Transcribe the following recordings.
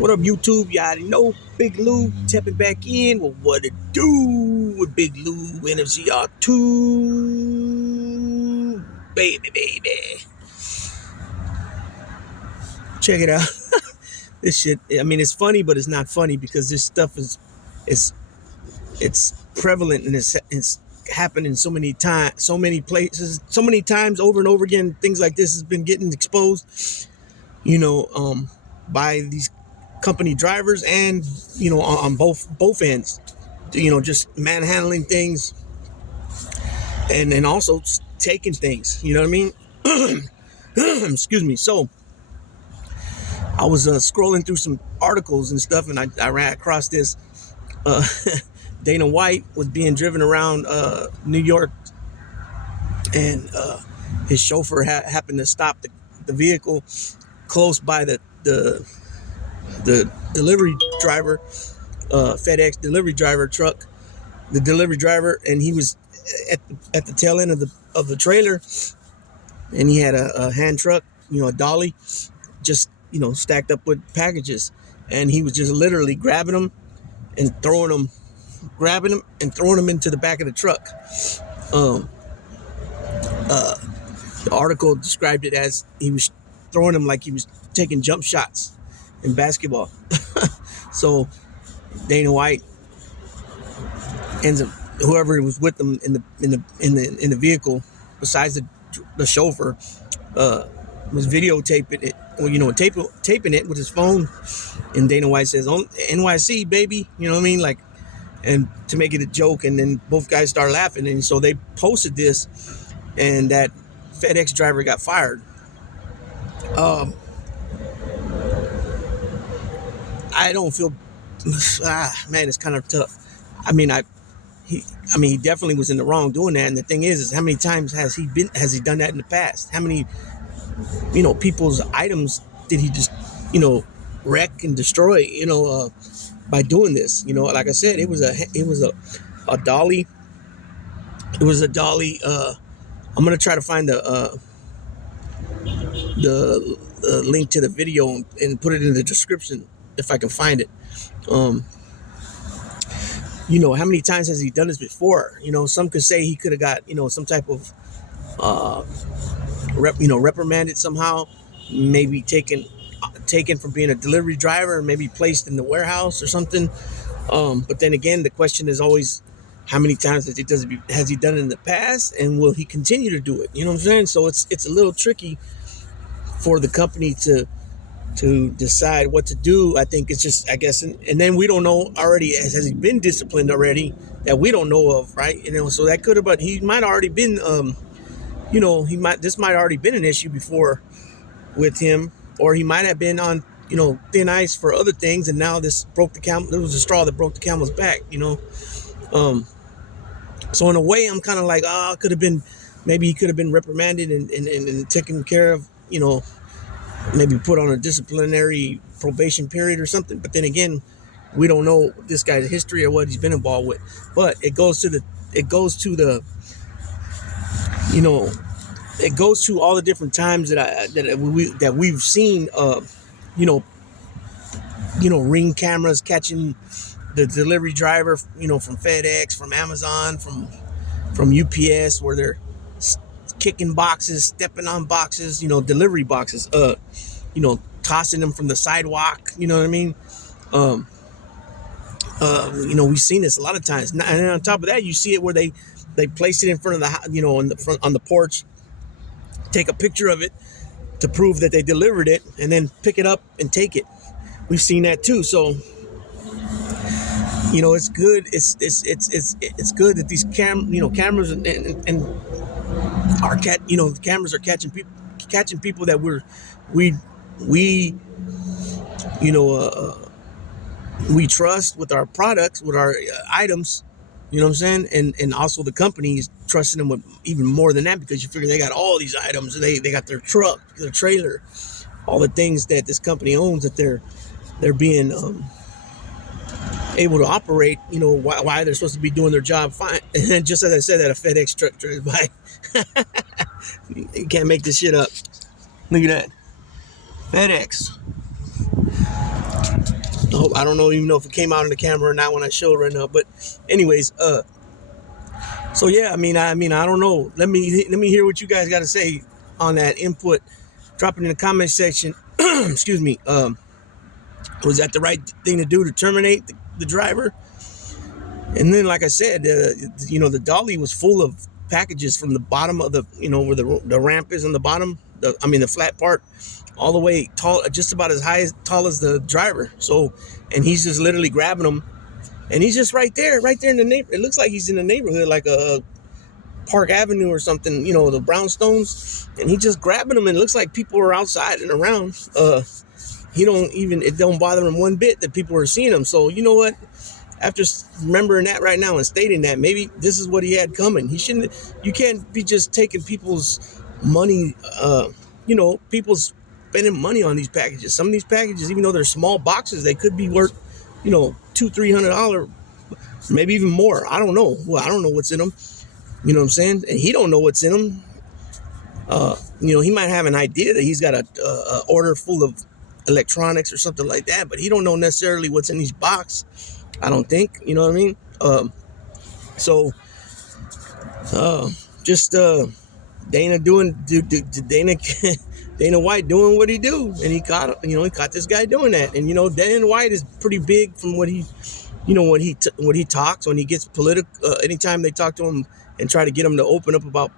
What up, YouTube? Y'all already know Big Lou tapping back in. Well, what it do with Big Lou NFCR2? Baby. Check it out. This shit, I mean, it's funny, but it's not funny because this stuff it's prevalent and it's happened in so many times, so many places, so many times over and over again. Things like this has been getting exposed, by these company drivers and on both ends, just manhandling things and also taking things, you know what I mean? Excuse me. So I was scrolling through some articles and stuff, and I ran across this. Dana White was being driven around New York, and his chauffeur happened to stop the vehicle close by the delivery driver, FedEx delivery driver truck, the delivery driver, and he was at the tail end of the trailer, and he had a hand truck, a dolly, just stacked up with packages, and he was just literally grabbing them and throwing them into the back of the truck. The article described it as he was throwing them like he was taking jump shots in basketball. So Dana White ends up, whoever was with them in the vehicle, besides the chauffeur, was videotaping it, taping it with his phone. And Dana White says, "On NYC, baby," you know what I mean, like, and to make it a joke. And then both guys start laughing, and so they posted this, and that FedEx driver got fired. I don't feel, man, it's kind of tough. I mean, he definitely was in the wrong doing that. And the thing is how many times has he done that in the past? How many, people's items did he just, wreck and destroy, by doing this? Like I said, it was a dolly. It was a dolly. I'm gonna try to find the link to the video and put it in the description if I can find it. How many times has he done this before? Some could say he could have got, some type of, reprimanded somehow, maybe taken from being a delivery driver and maybe placed in the warehouse or something. But then again, the question is always, how many times has he done it in the past, and will he continue to do it? You know what I'm saying? So it's a little tricky for the company to decide what to do. I think it's just, I guess, and then we don't know already, has he been disciplined already that we don't know of, right? So that could have, but he might already been, this might already been an issue before with him, or he might have been on, thin ice for other things, and now this broke the camel. It was a straw that broke the camel's back, So in a way, I'm kind of like, could have been, maybe he could have been reprimanded and taken care of, maybe put on a disciplinary probation period or something. But then again, we don't know this guy's history or what he's been involved with. But it goes to all the different times that we've seen, ring cameras catching the delivery driver, from FedEx, from Amazon, from UPS, where they're kicking boxes, stepping on boxes, delivery boxes, tossing them from the sidewalk, you know what I mean? We've seen this a lot of times. And on top of that, you see it where they place it in front of the, on the porch, take a picture of it to prove that they delivered it, and then pick it up and take it. We've seen that too. So, it's good. It's good that these cameras and the cameras are catching people that we trust with our products, with our items. You know what I'm saying? And also the company is trusting them with even more than that, because you figure they got all these items. They got their truck, their trailer, all the things that this company owns that they're being able to operate, why they're supposed to be doing their job fine. And just as I said, that a FedEx truck drives by. You can't make this shit up. Look at that. FedEx. Oh, I don't know even know if it came out in the camera or not when I show it right now. But anyways, so yeah, I don't know. Let me hear what you guys got to say on that input. Drop it in the comment section. Excuse me. Was that the right thing to do to terminate the driver? And then, like I said, the dolly was full of packages from the bottom of the, where the ramp is on the bottom. The flat part, all the way tall, just about as high as tall as the driver. So, and he's just literally grabbing them, and he's just right there in the neighborhood. It looks like he's in the neighborhood, like a Park Avenue or something, the brownstones, and he just grabbing them, and it looks like people are outside and around. It don't bother him one bit that people are seeing him. So you know what? After remembering that right now and stating that, maybe this is what he had coming. You can't be just taking people's money, people spending money on these packages. Some of these packages, even though they're small boxes, they could be worth, $200-$300, maybe even more. I don't know. Well, I don't know what's in them. You know what I'm saying? And he don't know what's in them. He might have an idea that he's got a order full of electronics or something like that, but he don't know necessarily what's in these box. I don't think, you know what I mean? Dana Dana White doing what he do, and he caught this guy doing that. And Dana White is pretty big from what he, when he talks, when he gets political. Anytime they talk to him and try to get him to open up about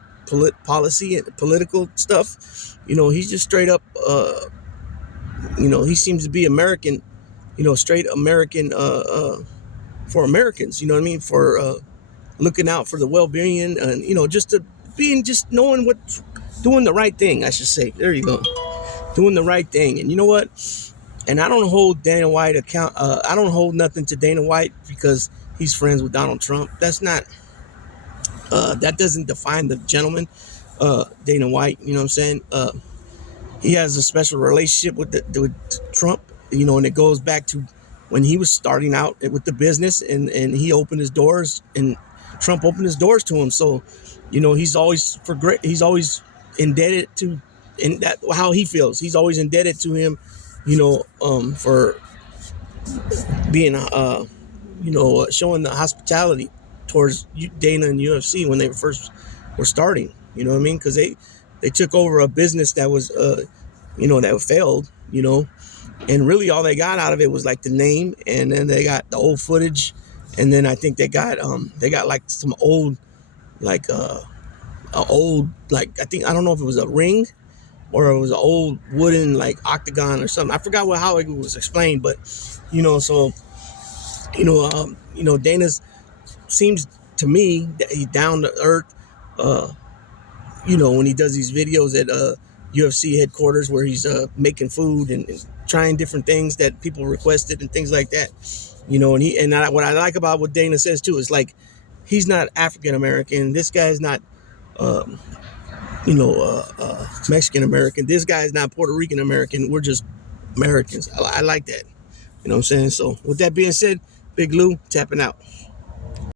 policy and political stuff, he's just straight up. He seems to be American, straight American for Americans. You know what I mean? For looking out for the well-being and just knowing doing the right thing. I should say. There you go, doing the right thing. And you know what? And I don't hold Dana White account. I don't hold nothing to Dana White because he's friends with Donald Trump. That's not. That doesn't define the gentleman, Dana White. You know what I'm saying? He has a special relationship with Trump. And it goes back to when he was starting out with the business, and he opened his doors, and Trump opened his doors to him. So, he's always indebted to, and that how he feels. He's always indebted to him, for being, showing the hospitality towards Dana and UFC when they first were starting. You know what I mean? Because they took over a business that was, that failed. And really all they got out of it was like the name, and then they got the old footage, and then I think they got like some old, like I don't know if it was a ring or it was an old wooden like octagon or something. I forgot how it was explained, but Dana's seems to me that he's down to earth. When he does these videos at UFC headquarters where he's making food and trying different things that people requested and things like that, what I like about what Dana says too is like he's not African American. This guy's not Mexican American. This guy's not Puerto Rican American. We're just Americans. I like that. You know what I'm saying? So with that being said, Big Lou tapping out.